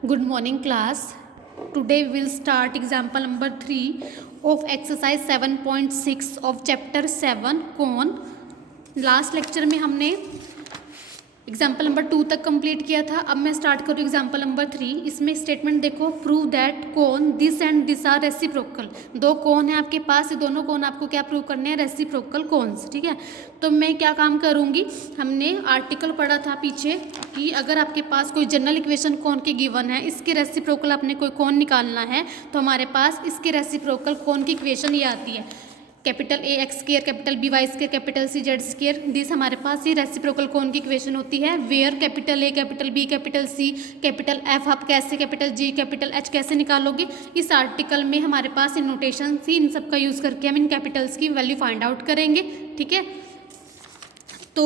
Good morning class. Today we will start example number 3 of exercise 7.6 of chapter 7 cone. Last lecture में हमने example number 2 तक complete किया था. अब मैं स्टार्ट करूँ एग्जाम्पल नंबर 3. इसमें स्टेटमेंट देखो, prove that cone this and this are reciprocal. दो कोन है आपके पास, ये दोनों कोन आपको क्या प्रूव करने हैं? Reciprocal cones. ठीक है, तो मैं क्या काम करूँगी, हमने आर्टिकल पढ़ा था पीछे कि अगर आपके पास कोई जनरल इक्वेशन कोन की गिवन है, इसके रेसिप्रोकल आपने कोई कोन निकालना है, तो हमारे पास इसके रेसिप्रोकल कोन की इक्वेशन ये आती है, capital A X square, capital B Y square, capital C Z square. This हमारे पास ये रेसिप्रोकल कोन की इक्वेशन होती है. Where capital A, capital B, capital C, capital F आप कैसे, कैपिटल जी, कैपिटल एच कैसे निकालोगे? इस आर्टिकल में हमारे पास इन नोटेशन थी, इन सब का यूज़ करके हम इन कैपिटल्स की वैल्यू फाइंड आउट करेंगे. ठीक है, तो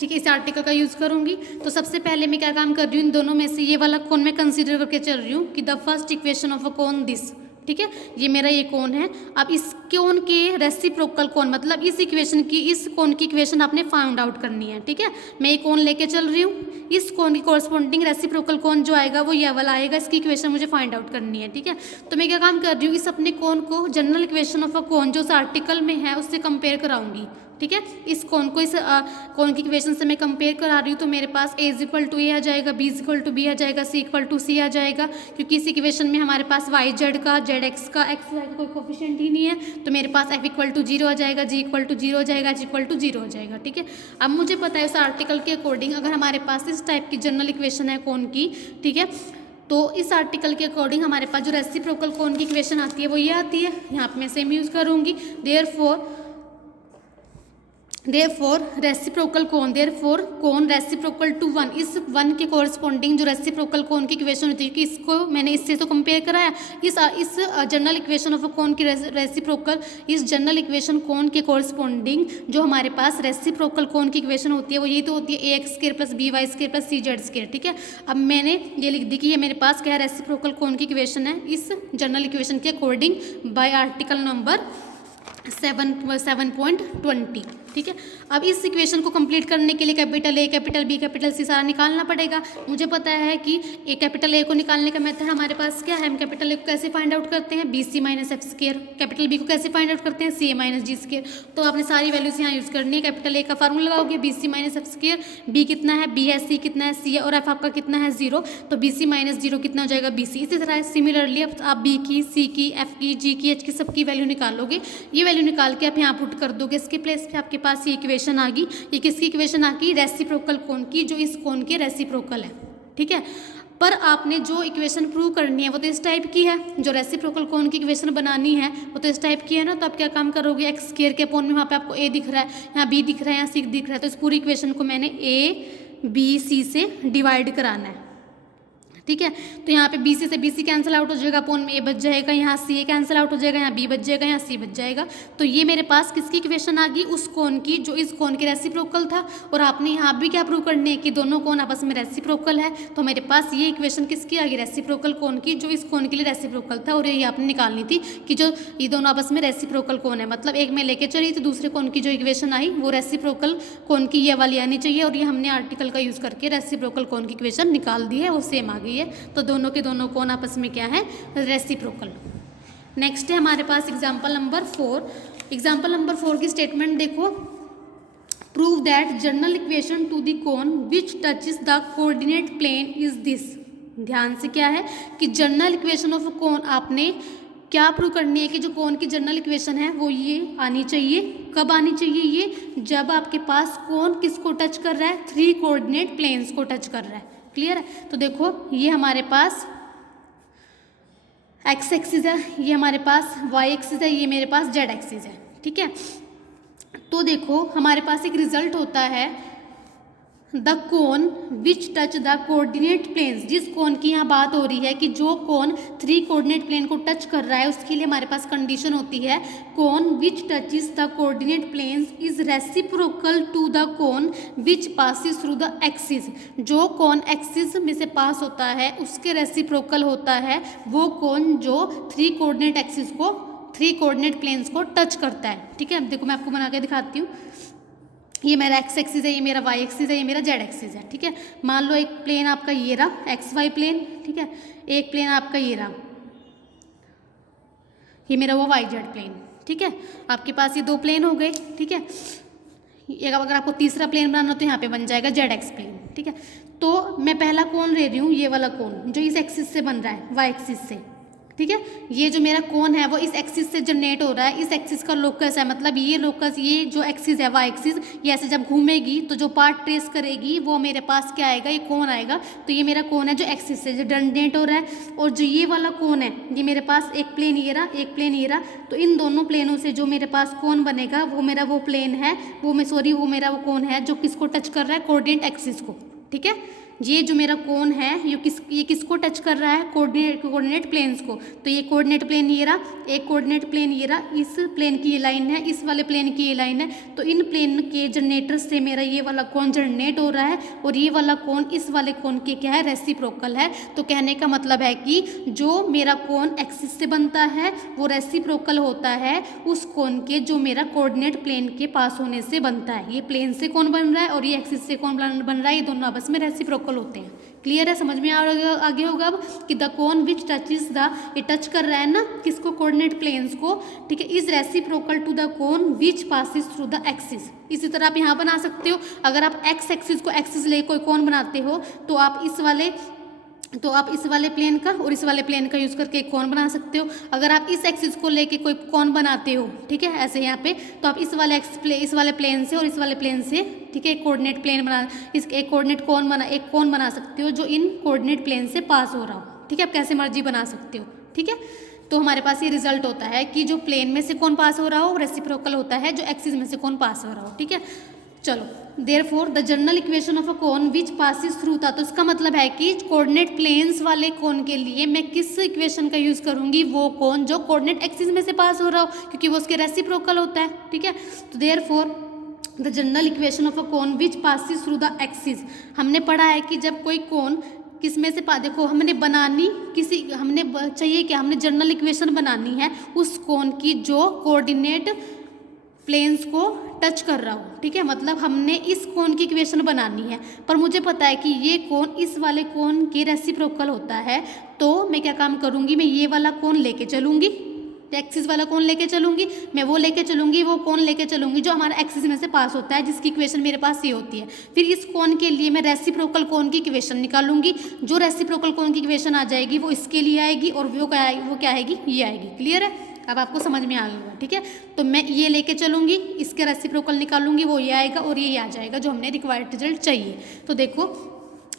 ठीक है, इस आर्टिकल का यूज़ करूंगी. तो सबसे पहले मैं क्या काम कर रही हूँ, इन दोनों में से ये वाला कोन मैं कंसीडर करके चल रही हूँ कि the first equation of a cone this. ठीक है, ये मेरा ये कोन है. अब इस कोन के रेसिप्रोकल कोन, मतलब इस इक्वेशन की, इस कोन की इक्वेशन आपने फाइंड आउट करनी है. ठीक है, मैं ये कोन लेके चल रही हूँ. इस कोन की कॉरस्पॉन्डिंग रेसिप्रोकल कोन जो आएगा वो ये वाला आएगा. इसकी इक्वेशन मुझे फाइंड आउट करनी है. ठीक है, तो मैं क्या काम कर रही हूँ, इस अपने कोन को जनरल इक्वेशन ऑफ अ कोन जो उस आर्टिकल में है उससे कंपेयर कराऊंगी. ठीक है, इस कोन को इस कोन की इक्वेशन से मैं कंपेयर करा रही हूँ, तो मेरे पास A is equal to A आ जाएगा, B is equal to B आ जाएगा, सी इक्वल टू सी आ जाएगा. क्योंकि इस इक्वेशन में हमारे पास वाई जेड का, जेड एक्स का, एक्स वाई का कोई कोफिशिएंट ही नहीं है, तो मेरे पास एफ इक्वल टू 0 आ जाएगा, जी इक्वल टू 0 हो जाएगा, एच इक्वल टू 0 हो जाएगा. ठीक है, अब मुझे पता है उस आर्टिकल के अकॉर्डिंग अगर हमारे पास इस टाइप की जनरल इक्वेशन है कोन की, ठीक है, तो इस आर्टिकल के अकॉर्डिंग हमारे पास जो रेसिप्रोकल कोन की इक्वेशन आती है वो ये आती है. यहाँ पे मैं सेम यूज़ करूँगी. Therefore reciprocal cone, therefore cone reciprocal to 1, इस 1 के कॉरस्पॉन्डिंग जो रेसिप्रोकल कोन की इक्वेशन होती है कि इसको मैंने इससे तो कंपेयर कराया, इस जनरल इक्वेशन ऑफ अ कोन की रेसिप्रोकल, इस जनरल इक्वेशन कोन के कॉरस्पॉन्डिंग जो हमारे पास रेसिप्रोकल कोन की इक्वेशन होती है वो यही तो होती है, A X square plus B Y square plus C Z square. ठीक है, अब मैंने ये लिख दी कि ये मेरे पास क्या है, रेसिप्रोकल कोन की इक्वेशन है इस जनरल इक्वेशन के अकॉर्डिंग बाय आर्टिकल नंबर 7.20. ठीक है, अब इस इक्वेशन को कंप्लीट करने के लिए capital A, capital B, capital C सारा निकालना पड़ेगा. मुझे पता है कि ए कैपिटल ए को निकालने का मेथड हमारे पास क्या है, हम कैपिटल ए को कैसे फाइंड आउट करते हैं, B C minus F square. Capital B को कैसे फाइंड आउट करते हैं, सी ए माइनस जी स्क्वायर. तो आपने सारी वैल्यूज यहाँ यूज़ करनी है. कैपिटल ए का फार्मूला लगाओगे, B C minus F square, B कितना है, बी है, सी कितना है, सी है, और एफ आपका कितना है 0, तो बी सी माइनस 0 कितना हो जाएगा, बी सी. इसी तरह सिमिलरली अब आप बी की, सी की, एफ की, जी की, एच की सबकी वैल्यू निकालोगे. ये वैल्यू निकाल के आप यहाँ पुट कर दोगे, इसके प्लेस पे आपके पास ये इक्वेशन आ गई. ये किसकी इक्वेशन आ गई, रेसिप्रोकल कोन की, जो इस कोन के रेसिप्रोकल है. ठीक है, पर आपने जो इक्वेशन प्रूव करनी है वो तो इस टाइप की है, जो रेसिप्रोकल कोन की इक्वेशन बनानी है वो तो इस टाइप की है ना. तो आप क्या काम करोगे, एक्स स्क्वायर के अपोन में वहाँ पे आपको ए दिख रहा है, यहाँ बी दिख रहा है, यहाँ सी दिख रहा है, तो इस पूरी इक्वेशन को मैंने ए बी सी से डिवाइड कराना है. ठीक है, तो यहाँ पे बी सी से बी सी कैंसिल आउट हो जाएगा, अपोन में ए बच जाएगा, यहाँ सी ए कैंसिल आउट हो जाएगा, यहाँ बी बच जाएगा, यहाँ सी बच जाएगा. तो ये मेरे पास किसकी इक्वेशन आ गई, उस कोन की जो इस कोन के रेसिप्रोकल था. और आपने यहाँ भी क्या प्रूव करनी है कि दोनों कोन आपस में रेसिप्रोकल है. तो मेरे पास ये इक्वेशन किसकी आ गई, रेसिप्रोकल कोन की, जो इस कोन के लिए रेसिप्रोकल था. और ये आपने निकालनी थी कि जो ये दोनों आपस में रेसिप्रोकल कोन है, मतलब एक में लेके चली तो दूसरे कोन की जो इक्वेशन आई वो रेसिप्रोकल कोन की ये वाली आनी चाहिए. और ये हमने आर्टिकल का यूज़ करके रेसिप्रोकल कोन की इक्वेशन निकाल दी है, वो सेम आ गई है. तो दोनों के दोनों कोन आपस में क्या है, रेसिप्रोकल. नेक्स्ट है हमारे पास एग्जांपल नंबर 4. एग्जांपल नंबर 4 की स्टेटमेंट देखो, prove that general equation to the cone which touches the coordinate plane is this. ध्यान से क्या है कि जनरल इक्वेशन ऑफ कोन आपने क्या प्रूव करनी है कि जो कोन की जनरल इक्वेशन है वो ये आनी चाहिए. कब आनी चाहिए ये, जब आपके पास कोन किसको टच कर रहा है, 3 कोऑर्डिनेट प्लेन्स को टच कर रहा है. क्लियर है, तो देखो ये हमारे पास एक्स एक्सिस है, ये हमारे पास वाई एक्सिस है, ये मेरे पास जेड एक्सिस है. ठीक है, तो देखो हमारे पास एक रिजल्ट होता है the cone which touch the coordinate planes. जिस कोन की यहाँ बात हो रही है कि जो कोन 3 कोऑर्डिनेट प्लेन को टच कर रहा है, उसके लिए हमारे पास कंडीशन होती है cone which touches the coordinate planes is reciprocal to the cone which passes through the axis. जो कोन एक्सिस में से पास होता है उसके रेसिप्रोकल होता है वो कोन जो 3 कोऑर्डिनेट एक्सिस को, 3 कोऑर्डिनेट प्लेन्स को टच करता है. ठीक है, देखो मैं आपको बना के दिखाती हूँ. ये मेरा एक्स एक्सिस है, ये मेरा वाई एक्सिस है, ये मेरा जेड एक्सिस है। ठीक है, मान लो एक प्लेन आपका ये रहा एक्स वाई प्लेन। ठीक है, एक प्लेन आपका ये रहा, ये मेरा वो वाई जेड प्लेन। ठीक है, आपके पास ये दो प्लेन हो गए। ठीक है, एक अगर आपको तीसरा प्लेन बनाना तो यहाँ पे बन जाएगा जेड एक्स प्लेन। ठीक है, तो मैं पहला कोण ले रही हूँ, ये वाला कोण जो इस एक्सिस से बन रहा है, वाई एक्सिस से। ठीक है, ये जो मेरा कोण है वो इस एक्सिस से जनरेट हो रहा है। इस एक्सिस का लोकस है, मतलब ये लोकस, ये जो एक्सिस है वाई एक्सिस, ये ऐसे जब घूमेगी तो जो पार्ट ट्रेस करेगी वो मेरे पास क्या आएगा, ये कोण आएगा। तो ये मेरा कोण है जो एक्सिस से जो जनरेट हो रहा है। और जो ये वाला कोण है, ये मेरे पास एक प्लेन ये रहा, एक प्लेन ये रहा, तो इन दोनों प्लेनों से जो मेरे पास कोण बनेगा वो मेरा वो प्लेन है, वो मेरा वो कोण है जो किसको टच कर रहा है, कोऑर्डिनेट एक्सिस को। ठीक है, ये जो मेरा कोण है ये किसको टच कर रहा है, कोऑर्डिनेट प्लेन्स को। तो ये कोऑर्डिनेट प्लेन ये रहा, एक कोऑर्डिनेट प्लेन ये रहा, इस प्लेन की ये लाइन है, इस वाले प्लेन की ये लाइन है। तो इन प्लेन के जनरेटर से मेरा ये वाला कोण जनरेट हो रहा है, और ये वाला कोण इस वाले कोण के क्या है, रेसिप्रोकल है। तो कहने का मतलब है कि जो मेरा कोण एक्सिस से बनता है वो रेसिप्रोकल होता है उस कोण के जो मेरा कोऑर्डिनेट प्लेन के पास होने से बनता है। ये प्लेन से कोण बन रहा है और ये एक्सिस से कोण बन रहा है, ये दोनों आपस में रेसिप्रोकल होते हैं। क्लियर है, समझ में आगे होगा अब कि the cone which touches the, ये टच कर रहा है ना किसको, कोऑर्डिनेट प्लेन्स को। ठीक है, is reciprocal to the cone which passes through the axis. इसी तरह आप यहाँ बना सकते हो, अगर आप एक्स एक्सिस को एक्सिस ले कोई कोन बनाते हो तो आप इस वाले प्लेन का और इस वाले प्लेन का यूज़ करके एक कोण बना सकते हो। अगर आप इस एक्सिस को लेके कोई कोण बनाते हो, ठीक है, ऐसे यहाँ पे, तो आप इस वाले प्लेन से और इस वाले प्लेन से, ठीक है, एक कोऑर्डिनेट प्लेन बना, एक कोऑर्डिनेट कोण बना सकते हो जो इन कोऑर्डिनेट प्लेन से पास हो रहा हो। ठीक है, आप कैसे मर्जी बना सकते हो। ठीक है, तो हमारे पास ये रिजल्ट होता है कि जो प्लेन में से कोण पास हो रहा हो रेसिप्रोकल होता है जो एक्सिस में से कोण पास हो रहा हो। ठीक है, चलो, therefore the general equation of a cone which passes through था, तो इसका मतलब है कि कोऑर्डिनेट प्लेन्स वाले कोन के लिए मैं किस इक्वेशन का यूज़ करूंगी, वो कोन जो कोऑर्डिनेट एक्सिस में से पास हो रहा हो, क्योंकि वो उसके रेसिप्रोकल होता है। ठीक है, तो therefore the general equation of a cone which passes through the axis, हमने पढ़ा है कि जब कोई कोन किस में से देखो हमने चाहिए क्या, हमने जनरल इक्वेशन बनानी है उस कोन की जो कोऑर्डिनेट प्लेन्स को टच कर रहा हो। ठीक है, मतलब हमने इस कोण की इक्वेशन बनानी है, पर मुझे पता है कि ये कोण इस वाले कोण के रेसिप्रोकल होता है। तो मैं क्या काम करूंगी, मैं ये वाला कोण लेके चलूंगी, एक्सिस वाला कोण लेके चलूंगी, मैं वो कोण लेके चलूंगी जो हमारा एक्सिस में से पास होता है, जिसकी इक्वेशन मेरे पास ये होती है। फिर इस कोण के लिए मैं रेसिप्रोकल कोण की इक्वेशन निकालूंगी, जो रेसिप्रोकल कोण की इक्वेशन आ जाएगी वो इसके लिए आएगी और वो क्या आएगी, ये आएगी। क्लियर है, अब आपको समझ में आ गया। ठीक है, तो मैं ये लेके चलूंगी, इसके रेसिप्रोकल निकालूंगी, वो ये आएगा और ये आ जाएगा जो हमने रिक्वायर्ड रिजल्ट चाहिए। तो देखो,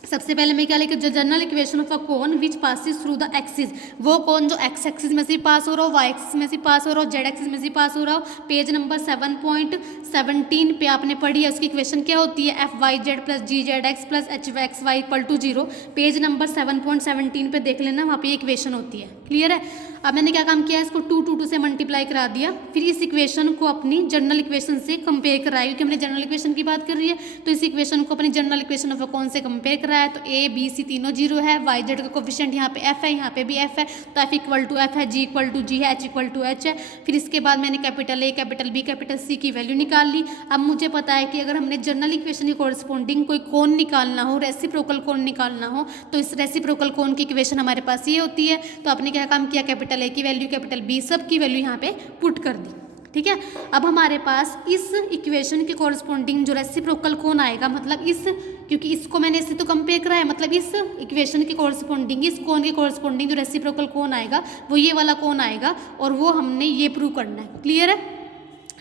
सबसे पहले मैं क्या लेके, जो general equation of a cone which passes through the axis, वो कोन जो एक्स एक्सिस में से पास हो रहा हो, वाई एक्सिस में से पास हो रहा हो, जेड एक्सिस में से पास हो रहा हो। पेज नंबर 7.17 पे आपने पढ़ी है, उसकी इक्वेशन क्या होती है, F Y Z plus G Z X plus H X Y equal to 0। Page number 7.17 पे देख लेना, वहाँ पे ये इक्वेशन होती है। क्लियर है, अब मैंने क्या काम किया, इसको 2 से मल्टीप्लाई करा दिया, फिर इस इक्वेशन को अपनी जनरल इक्वेशन से कंपेयर कराया, क्योंकि हमने जनरल इक्वेशन की बात कर रही है, तो इस इक्वेशन को अपनी जनरल इक्वेशन ऑफ अ कोन से कंपेयर कराया। तो ए बी सी तीनों 0 है, वाई जेड का कोफिशिएंट यहाँ पे एफ है, यहाँ पे भी एफ है, तो एफ इक्वल टू एफ है, जी इक्वल टू जी है, एच इक्वल टू एच है। फिर इसके बाद मैंने capital A, capital B, capital C की वैल्यू निकाल ली। अब मुझे पता है कि अगर हमने जनरल इक्वेशन के कोरस्पोंडिंग कोई कोण निकालना हो, रेसिप्रोकल कोण निकालना हो, तो इस रेसिप्रोकल कोण की इक्वेशन हमारे पास ये होती है। तो आपने क्या काम किया, कैपिटल ए की वैल्यू, कैपिटल बी, सब की वैल्यू यहाँ पे पुट कर दी। ठीक है, अब हमारे पास इस इक्वेशन के कॉरस्पॉन्डिंग जो रेसिप्रोकल कोण आएगा, मतलब इस, क्योंकि इसको मैंने इससे तो कंपेयर कराया, मतलब इस इक्वेशन के कॉरस्पॉन्डिंग, इस कोण के कॉरस्पॉन्डिंग जो रेसिप्रोकल कोण आएगा वो ये वाला कोण आएगा, और वो हमने ये प्रूव करना है। क्लियर है,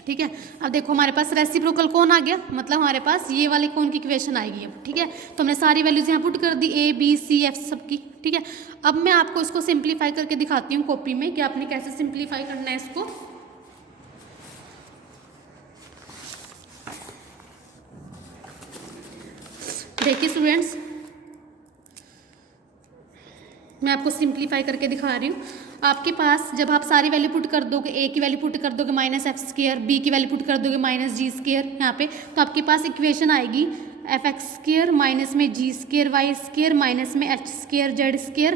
ठीक है। अब देखो हमारे पास रेसिप्रोकल कोण आ गया, मतलब हमारे पास ये वाले कोण की इक्वेशन आएगी अब। ठीक है, तो हमने सारी वैल्यूज यहाँ पुट कर दी, ए बी सी एफ सब की। ठीक है, अब मैं आपको इसको सिंप्लीफाई करके दिखाती हूँ कॉपी में कि आपने कैसे सिंप्लीफाई करना है इसको। देखिए स्टूडेंट्स, मैं आपको सिंप्लीफाई करके दिखा रही हूँ। आपके पास जब आप सारी वैल्यू पुट कर दोगे, ए की वैल्यू पुट कर दोगे माइनस एफ स्क्वायर, बी की वैल्यू पुट कर दोगे माइनस जी स्क्वायर यहाँ पे, तो आपके पास इक्वेशन आएगी एफ एक्स स्क्वायर माइनस में जी स्क्वायर वाई स्क्वायर माइनस में H square Z square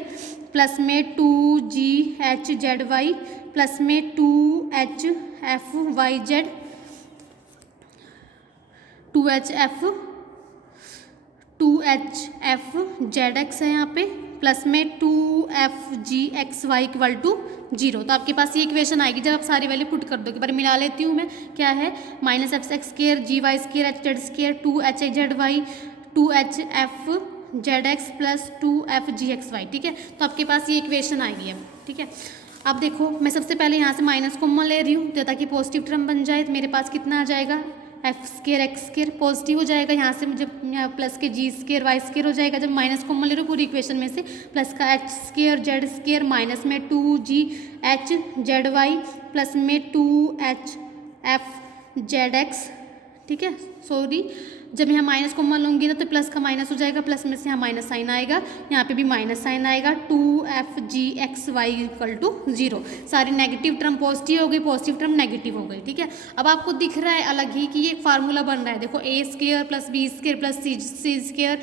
plus में 2gh जेड वाई प्लस में 2h F Y Z 2HF ZX है यहाँ पे, प्लस में 2FGXY इक्वल टू 0। तो आपके पास ये इक्वेशन आएगी जब आप सारी वैल्यू पुट कर दोगे। पर मिला लेती हूँ मैं, क्या है -FX² GY² HZ² 2HZY 2HFZX plus 2FGXY, ठीक है। तो आपके पास ये इक्वेशन आएगी अब, ठीक है। अब देखो मैं सबसे पहले यहाँ से माइनस कॉमन ले रही हूँ तो ताकि पॉजिटिव टर्म बन जाए। तो मेरे पास कितना आ जाएगा, F² X² पॉजिटिव हो जाएगा, यहाँ से मुझे प्लस के G² Y² हो जाएगा। जब माइनस कॉमन ले रही हूँ पूरी इक्वेशन में से, प्लस का H² Z² माइनस में 2GHZY प्लस में 2HFZX, ठीक है। सॉरी, जब यहाँ माइनस कॉमन लूँगी ना तो प्लस का माइनस हो जाएगा, प्लस में से यहाँ माइनस साइन आएगा, यहाँ पे भी माइनस साइन आएगा, 2FGXY इक्वल टू 0। सारी नेगेटिव टर्म पॉजिटिव हो गई, पॉजिटिव टर्म नेगेटिव हो गई, ठीक है। अब आपको दिख रहा है अलग ही कि ये फार्मूला बन रहा है। देखो A² plus B² plus C²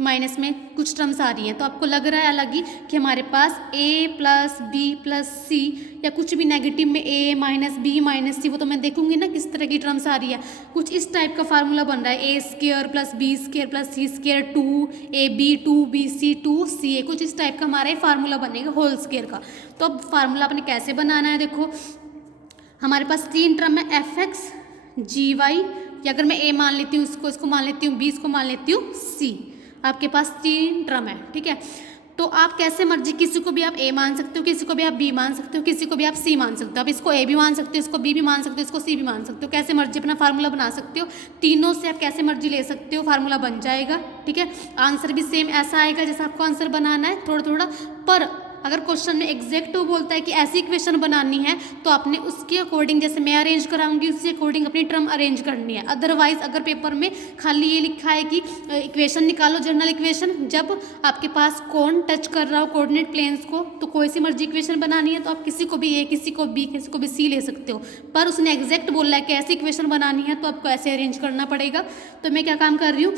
minus में कुछ टर्म्स आ रही हैं, तो आपको लग रहा है अलग ही कि हमारे पास A plus B plus C या कुछ भी नेगेटिव में A minus B minus C, वो तो मैं देखूंगी ना किस तरह की टर्म्स आ रही है। कुछ इस टाइप का फार्मूला बन रहा है, A² plus B² plus C² 2AB 2BC 2CA, कुछ इस टाइप का हमारा फार्मूला बनेगा होल स्क्वायर का। तो अब फार्मूला आपने कैसे बनाना है, देखो हमारे पास 3 टर्म है FX GY, या अगर मैं A मान लेती हूँ इसको मान लेती हूँ, B इसको मान लेती हूँ, C, आपके पास 3 टर्म है, ठीक है। तो आप कैसे मर्जी, किसी को भी आप A मान सकते हो, किसी को भी आप B मान सकते हो, किसी को भी आप C मान सकते हो। आप इसको A भी मान सकते हो, इसको B भी मान सकते हो, इसको C भी मान सकते हो, कैसे मर्जी अपना फार्मूला बना सकते हो। तीनों से आप कैसे मर्जी ले सकते हो, फार्मूला बन जाएगा, ठीक है। आंसर भी सेम ऐसा आएगा जैसा आपको आंसर बनाना है, थोड़ा थोड़ा। पर अगर क्वेश्चन में एग्जैक्ट वो बोलता है कि ऐसी इक्वेशन बनानी है तो आपने उसके अकॉर्डिंग, जैसे मैं अरेंज कराऊंगी उसके अकॉर्डिंग अपनी टर्म अरेंज करनी है। अदरवाइज अगर पेपर में खाली ये लिखा है कि इक्वेशन निकालो जनरल इक्वेशन, जब आपके पास कौन टच कर रहा हो कोऑर्डिनेट प्लेन्स को, तो कोई सी मर्जी इक्वेशन बनानी है तो आप किसी को भी A, किसी को B, किसी को भी C ले सकते हो। पर उसने एग्जैक्ट बोला है कि ऐसी इक्वेशन बनानी है तो आपको ऐसे अरेंज करना पड़ेगा। तो मैं क्या काम कर रही हूँ,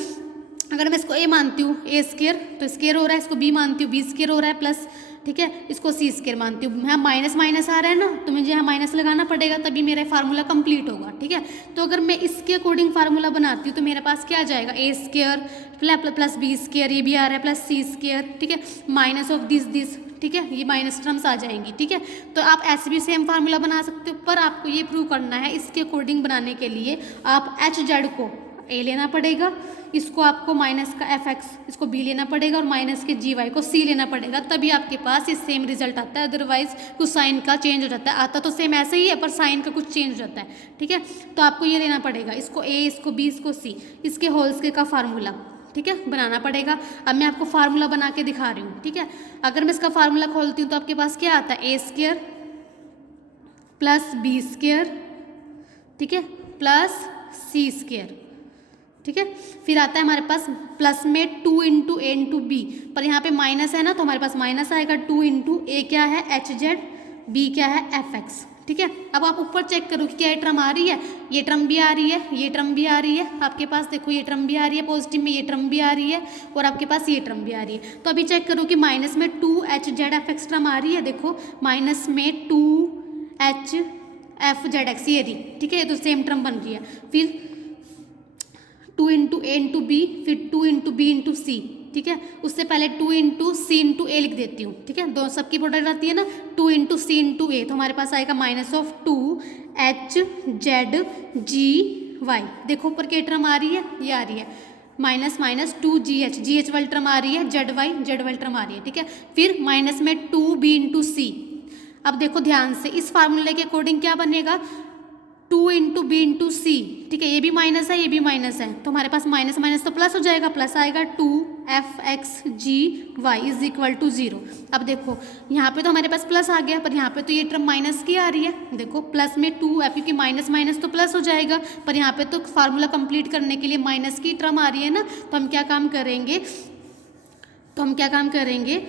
अगर मैं इसको A मानती हूँ A² तो स्क्वायर हो रहा है, इसको B मानती हूँ B² हो रहा है प्लस, ठीक है, इसको C² मानती हूँ। यहाँ माइनस माइनस आ रहा है ना, तो मुझे यहाँ माइनस लगाना पड़ेगा, तभी मेरा फार्मूला कंप्लीट होगा, ठीक है। तो अगर मैं इसके अकॉर्डिंग फार्मूला बनाती हूँ तो मेरे पास क्या आ जाएगा, A² प्लस B², ये भी आ रहा है प्लस C², ठीक है, माइनस ऑफ दिस, ठीक है, ये माइनस टर्म्स आ जाएंगी, ठीक है। तो आप ऐसे भी सेम फार्मूला बना सकते हो, पर आपको ये प्रूव करना है इसके अकॉर्डिंग बनाने के लिए आप HZ को A लेना पड़ेगा, इसको आपको माइनस का FX इसको B लेना पड़ेगा और माइनस के GY को C लेना पड़ेगा, तभी आपके पास ये सेम रिजल्ट आता है। अदरवाइज कुछ साइन का चेंज हो जाता है, आता तो सेम ऐसे ही है पर साइन का कुछ चेंज हो जाता है, ठीक है। तो आपको ये लेना पड़ेगा, इसको A, इसको B, इसको C, इसके होल स्क्वायर का फार्मूला, ठीक है, बनाना पड़ेगा। अब मैं आपको फार्मूला बना के दिखा रही हूँ, ठीक है। अगर मैं इसका फार्मूला खोलती हूँ तो आपके पास क्या आता है, A² प्लस B², ठीक है, प्लस C², ठीक है। फिर आता है हमारे पास प्लस में 2 इंटू A इंटू B, पर यहाँ पे माइनस है ना तो हमारे पास माइनस आएगा, 2 इंटू A क्या है HZ, B क्या है FX, ठीक है। अब आप ऊपर चेक करो कि क्या ये टर्म आ रही है, ये टर्म भी आ रही है, ये टर्म भी आ रही है, आपके पास देखो ये टर्म भी आ रही है पॉजिटिव में, ये टर्म भी आ रही है और आपके पास ये टर्म भी आ रही है। तो अभी चेक करो कि माइनस में 2HZFX टर्म आ रही है, देखो माइनस में 2HFZX ये रही, ठीक है, ये तो सेम टर्म बन रही है। फिर 2 इंटू A इंटू B, फिर 2 इंटू B इंटू C, ठीक है। उससे पहले 2 इंटू C इंटू A लिख देती हूँ, ठीक है, दो सबकी प्रोडक्ट आती है ना, 2 इंटू C इंटू A, तो हमारे पास आएगा माइनस ऑफ 2HZGY। देखो ऊपर क्या टर्म आ रही है, ये आ रही है माइनस माइनस 2GH वाली टर्म आ रही है, ZY वाली टर्म आ रही है, ठीक है। फिर माइनस में 2B इंटू C। अब देखो ध्यान से, इस फार्मूले के अकॉर्डिंग क्या बनेगा, 2 इंटू B इंटू C, ठीक है, ये भी माइनस है, ये भी माइनस है, तो हमारे पास माइनस माइनस तो प्लस हो जाएगा, प्लस आएगा 2FXGY इज इक्वल टू 0। अब देखो यहाँ पे तो हमारे पास प्लस आ गया, पर यहाँ पे तो ये टर्म माइनस की आ रही है, देखो प्लस में 2F, क्योंकि माइनस माइनस तो प्लस हो जाएगा, पर यहाँ पे तो फार्मूला कंप्लीट करने के लिए माइनस की टर्म आ रही है ना, तो हम क्या काम करेंगे,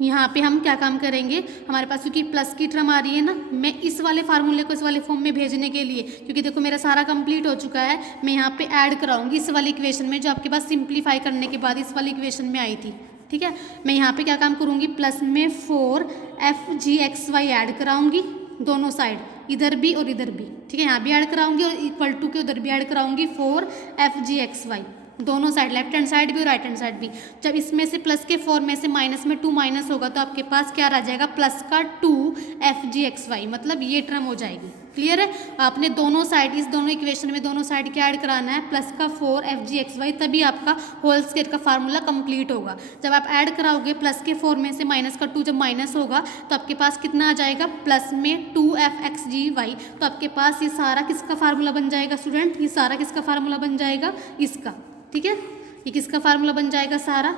यहाँ पे हम क्या काम करेंगे, हमारे पास क्योंकि प्लस की टर्म आ रही है ना, मैं इस वाले फार्मूले को इस वाले फॉर्म में भेजने के लिए, क्योंकि देखो मेरा सारा कंप्लीट हो चुका है, मैं यहाँ पे ऐड कराऊंगी इस वाली इक्वेशन में जो आपके पास सिंप्लीफाई करने के बाद इस वाली इक्वेशन में आई थी, ठीक है। मैं यहाँ पे क्या काम करूँगी, प्लस में 4FGXY ऐड कराऊँगी, दोनों साइड, इधर भी और इधर भी, ठीक है। यहाँ भी ऐड कराऊंगी और इक्वल टू के उधर भी ऐड कराऊंगी 4FGXY, दोनों साइड, लेफ्ट हैंड साइड भी और राइट हैंड साइड भी। जब इसमें से प्लस के 4 में से माइनस में 2 माइनस होगा तो आपके पास क्या रह जाएगा, प्लस का 2FGXY, मतलब ये टर्म हो जाएगी। क्लियर है। आपने दोनों साइड, इस दोनों इक्वेशन में दोनों साइड क्या ऐड कराना है, प्लस का 4FGXY, तभी आपका होल स्क्वायर का फार्मूला कंप्लीट होगा। जब आप ऐड कराओगे प्लस के 4 में से माइनस का 2 जब माइनस होगा तो आपके पास कितना आ जाएगा, प्लस में 2FXGY, तो आपके पास ये सारा किसका फार्मूला बन जाएगा स्टूडेंट, ये सारा किसका फार्मूला बन जाएगा, इसका, ठीक है। ये किसका फार्मूला बन जाएगा सारा,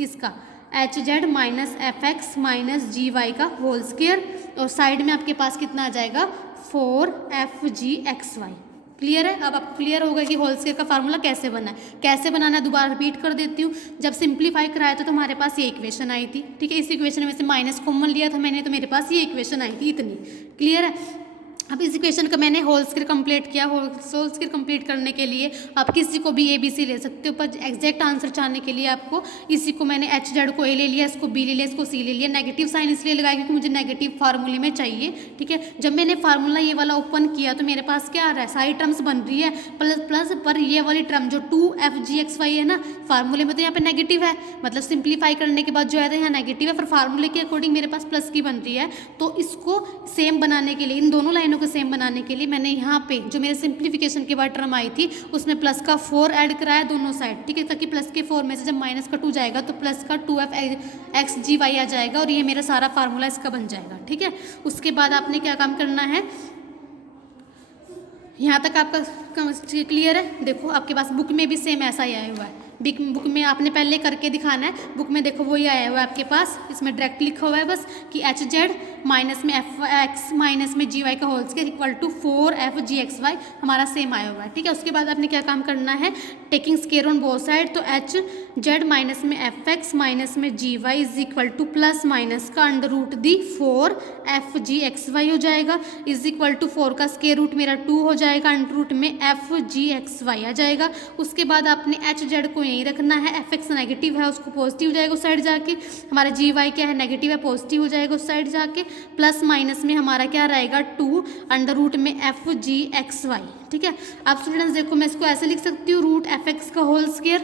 इसका HZ minus FX minus GY का होल स्क्वायर, और साइड में आपके पास कितना आ जाएगा, 4FGXY। क्लियर है। अब आपको क्लियर होगा कि होल स्क्वायर का फार्मूला कैसे बना है। कैसे बनाना है दोबारा रिपीट कर देती हूँ। जब सिंप्लीफाई कराया था तो हमारे पास ये इक्वेशन आई थी, ठीक है। इस इक्वेशन में से माइनस कॉमन लिया था मैंने, तो मेरे पास ये इक्वेशन आई थी इतनी। क्लियर है। अब इस इक्वेशन का मैंने होल स्क्वायर कंप्लीट किया। होल स्क्वायर कंप्लीट करने के लिए आप किसी को भी ABC ले सकते हो, पर एग्जैक्ट आंसर चाहने के लिए आपको इसी को मैंने HZ को A ले लिया, इसको B ले लिया, इसको C ले लिया। नेगेटिव साइन इसलिए लगाया क्योंकि मुझे नेगेटिव फार्मूले में चाहिए, ठीक है। जब मैंने फार्मूला ये वाला ओपन किया तो मेरे पास क्या आ रहा है, सारी टर्म्स बन रही है प्लस प्लस, पर ये वाली टर्म जो 2FGXY है ना, फार्मूले में तो यहाँ पे नेगेटिव है, मतलब सिंप्लीफाई करने के बाद जो है तो यहाँ नेगेटिव है, पर फार्मूले के अकॉर्डिंग मेरे पास प्लस की बन रही है। तो इसको सेम बनाने के लिए, इन दोनों लाइनों को सेम बनाने के लिए मैंने यहाँ पे जो मेरे सिंप्लीफिकेशन के बाद टर्म आई थी उसमें प्लस का 4 ऐड कराया दोनों साइड, ठीक है, ताकि प्लस के 4 में से जब माइनस का 2 जाएगा तो प्लस का 2FXGY आ जाएगा और ये मेरा सारा फार्मूला इसका बन जाएगा, ठीक है। उसके बाद आपने क्या काम करना है, यहाँ तक आपका क्लियर है। देखो आपके पास बुक में भी सेम ऐसा ही आया हुआ है, बुक में आपने पहले करके दिखाना है। बुक में देखो वही आया हुआ है आपके पास, इसमें डायरेक्ट लिखा हुआ है बस कि HZ माइनस में FX माइनस में GY का whole square equal to 4FGXY हमारा सेम आया हुआ है, ठीक है। उसके बाद आपने क्या काम करना है, taking square on both side, तो HZ माइनस में FX माइनस में GY is equal two plus minus का अंडर रूट दी 4FGXY हो जाएगा, इज इक्वल टू 4 का स्क्वायर रूट मेरा 2 हो जाएगा, अंडर रूट में FGXY आ जाएगा। उसके बाद आपने HZ को यही रखना है, FX नेगेटिव है उसको पॉजिटिव हो जाएगा उस साइड जाके, हमारा GY क्या है नेगेटिव है पॉजिटिव हो जाएगा उस साइड जाके, प्लस माइनस में हमारा क्या रहेगा 2 अंडर रूट में FGXY, ठीक है। अब स्टूडेंट्स देखो मैं इसको ऐसे लिख सकती हूँ रूट FX का होल स्क्वायर,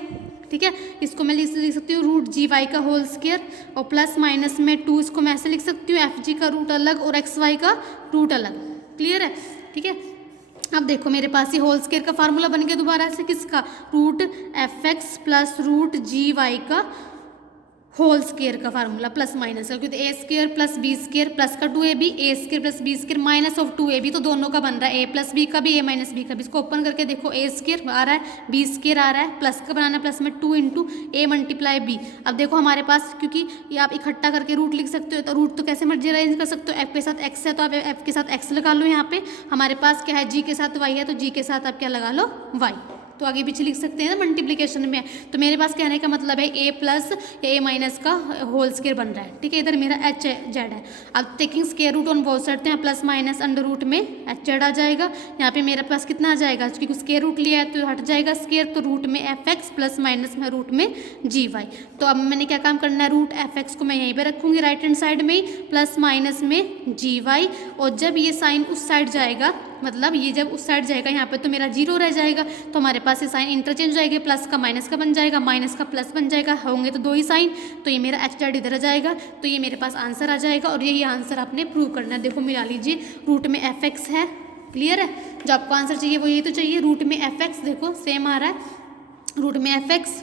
ठीक है, इसको मैं लिख सकती हूँ रूट GY का होल स्क्वायर, और प्लस माइनस में 2 इसको मैं ऐसे लिख सकती हूँ FG का रूट अलग और XY का रूट अलग। क्लियर है, ठीक है। अब देखो मेरे पास ये होल स्क्वायर का फार्मूला बन गया दोबारा से, किसका, root FX plus root GY का होल स्क्वायर का फार्मूला प्लस माइनस का, क्योंकि A square plus B square plus का 2AB, A square plus B square minus of 2AB, तो दोनों का बन रहा है ए प्लस बी का भी ए माइनस बी का भी। इसको ओपन करके देखो ए स्क्वायर आ रहा है, बी स्क्वायर आ रहा है, प्लस का बनाना प्लस में 2 इंटू ए मल्टीप्लाई बी। अब देखो हमारे पास, क्योंकि ये आप इकट्ठा करके रूट लिख सकते हो, तो रूट तो कैसे मर्जी अरेंज कर सकते हो, एफ के साथ एक्स है तो आप एफ के साथ एक्स लगा लो। यहाँ पे हमारे पास क्या है, जी के साथ वाई है तो जी के साथ आप क्या लगा लो, वाई, तो आगे पीछे लिख सकते हैं ना मल्टीप्लिकेशन में। तो मेरे पास कहने का मतलब है ए प्लस या ए माइनस का होल स्क्वायर बन रहा है, ठीक है। इधर मेरा HZ है। अब taking square root on both side, यहाँ प्लस माइनस अंडर रूट में HZ आ जाएगा। यहाँ पे मेरे पास कितना आ जाएगा, क्योंकि स्क्वायर रूट लिया है तो हट जाएगा स्क्वायर, तो रूट में FX प्लस माइनस में रूट में GY। तो अब मैंने क्या काम करना है, रूट FX को मैं यहीं पर रखूँगी राइट हैंड साइड में, प्लस माइनस में GY, और जब ये साइन उस साइड जाएगा, मतलब ये जब उस साइड जाएगा यहाँ पे तो मेरा 0 रह जाएगा, तो हमारे पास ये साइन इंटरचेंज हो जाएगा, प्लस का माइनस का बन जाएगा, माइनस का प्लस बन जाएगा, होंगे तो 2 ही साइन, तो ये मेरा HZ इधर आ जाएगा, तो ये मेरे पास आंसर आ जाएगा। और यही आंसर आपने प्रूव करना है। देखो मिला लीजिए, रूट में FX है, क्लियर है, जो आपको आंसर चाहिए वो यही तो चाहिए, रूट में FX देखो सेम आ रहा है, रूट में FX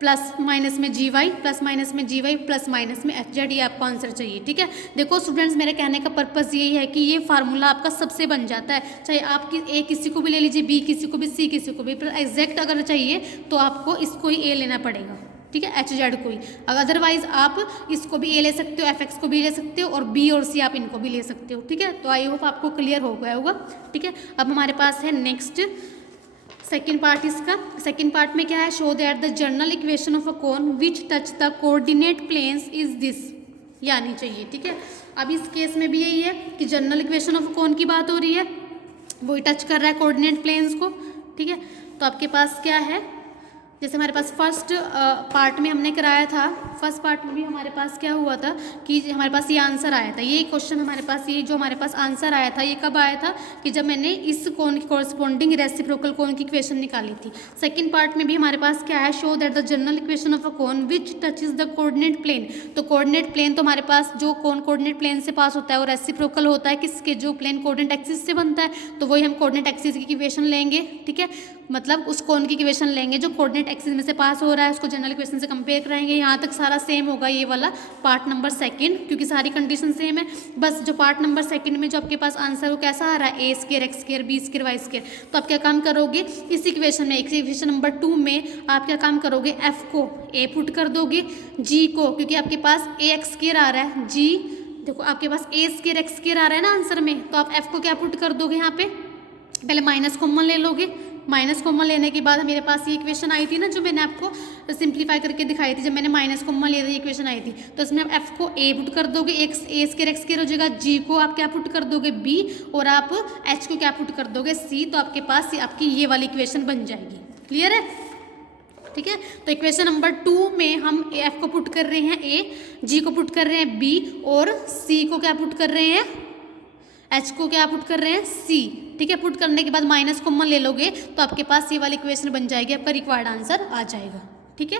प्लस माइनस में GY प्लस माइनस में GY प्लस माइनस में HZ, ये आपको आंसर चाहिए, ठीक है। देखो स्टूडेंट्स मेरे कहने का पर्पस यही है कि ये फार्मूला आपका सबसे बन जाता है, चाहे आप ए किसी को भी ले लीजिए, B किसी को भी, C किसी को भी, पर एग्जैक्ट अगर चाहिए तो आपको इसको ही A लेना पड़ेगा, ठीक है, HZ को ही। अदरवाइज आप इसको भी A ले सकते हो, FX को भी ले सकते हो, और B और C आप इनको भी ले सकते हो, ठीक है। तो आई होप आपको क्लियर हो गया होगा, ठीक है। अब हमारे पास है नेक्स्ट सेकेंड पार्ट। इसका सेकेंड पार्ट में क्या है, show that the general equation of a cone which touch the coordinate planes is this, ये आनी चाहिए, ठीक है। अब इस केस में भी यही है कि जनरल इक्वेशन ऑफ कोन की बात हो रही है, वो टच कर रहा है कोऑर्डिनेट प्लेन्स को, ठीक है। तो आपके पास क्या है, जैसे हमारे पास फर्स्ट पार्ट में हमने कराया था, फर्स्ट पार्ट में भी हमारे पास क्या हुआ था कि हमारे पास ये आंसर आया था, ये क्वेश्चन हमारे पास, ये जो हमारे पास आंसर आया था ये कब आया था कि जब मैंने इस कोण की कॉरस्पॉन्डिंग रेसिप्रोकल कोण की इक्वेशन निकाली थी। सेकंड पार्ट में भी हमारे पास क्या है, show that the general equation of a cone which touches the coordinate plane. तो कोऑर्डिनेट प्लेन तो हमारे पास जो कोन कोऑर्डिनेट प्लेन से पास होता है वो रेसिप्रोकल होता है किसके, जो प्लेन कोऑर्डिनेट एक्सिस से बनता है, तो वही हम कोऑर्डिनेट एक्सिस की इक्वेशन लेंगे। ठीक है, मतलब उस कोण की इक्वेशन लेंगे जो कोऑर्डिनेट एक्सिस में से पास हो रहा है, उसको जनरल इक्वेशन से कंपेयर कराएंगे। यहाँ तक सारा सेम होगा ये वाला पार्ट नंबर सेकंड, क्योंकि सारी कंडीशन सेम है। बस जो पार्ट नंबर सेकंड में जो आपके पास आंसर वो कैसा आ रहा है, A square X square B square Y square, तो आप क्या काम करोगे इस इक्वेशन में, इक्वेशन नंबर 2 में आप क्या काम करोगे, एफ को ए पुट कर दोगे, जी को, क्योंकि आपके पास ए एक्स स्क्वायर आ रहा है, जी देखो आपके पास ए स्क्वायर एक्स स्क्वायर आ रहा है ना आंसर में, तो आप एफ को क्या पुट कर दोगे, यहाँ पे पहले माइनस कॉमन ले लोगे। माइनस कॉमन लेने के बाद मेरे पास ये इक्वेशन आई थी ना जो मैंने आपको सिंप्लीफाई करके दिखाई थी, जब मैंने माइनस कॉमन लिया था ये इक्वेशन आई थी, तो इसमें आप एफ को ए पुट कर दोगे, एक्स ए स्क्वायर एक्स स्क्वायर हो जाएगा, जी को आप क्या पुट कर दोगे बी, और आप एच को क्या पुट कर दोगे सी, तो आपके पास आपकी ये वाली इक्वेशन बन जाएगी। क्लियर है? ठीक है, तो इक्वेशन नंबर 2 में हम एफ को पुट कर रहे हैं ए, जी को पुट कर रहे हैं बी, और सी को क्या पुट कर रहे हैं, एच को क्या पुट कर रहे हैं सी। ठीक है, पुट करने के बाद माइनस कॉमन ले लोगे तो आपके पास ये वाली इक्वेशन बन जाएगी, आपका रिक्वायर्ड आंसर आ जाएगा। ठीक है,